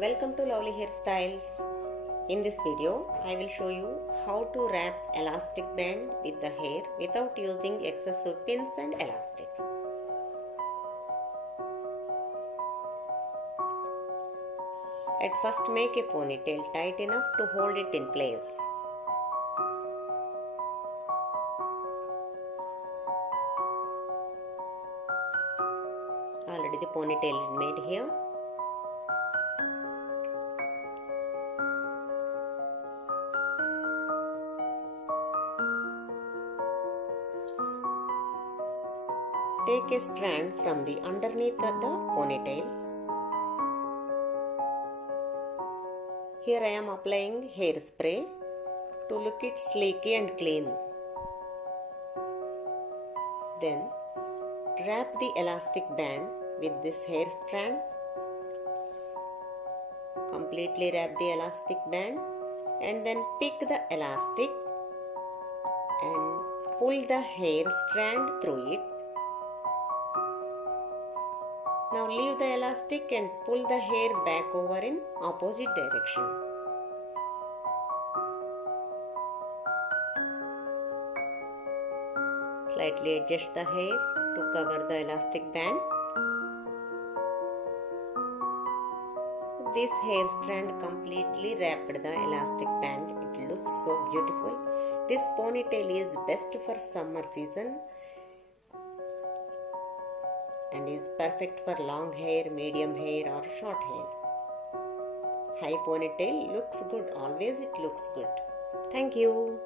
Welcome to Lovely Hairstyles. In this video, I will show you how to wrap elastic band with the hair without using excessive pins and elastics. At first, make a ponytail tight enough to hold it in place. Already the ponytail is made here. Take a strand from the underneath of the ponytail. Here I am applying hairspray to look it sleeky and clean. Then wrap the elastic band with this hair strand. Completely wrap the elastic band and then pick the elastic and pull the hair strand through it. Now leave the elastic and pull the hair back over in opposite direction. Slightly adjust the hair to cover the elastic band. This hair strand completely wrapped the elastic band. It looks so beautiful. This ponytail is best for summer season and is perfect for long hair, medium hair or short hair. High ponytail looks good, always it looks good. Thank you.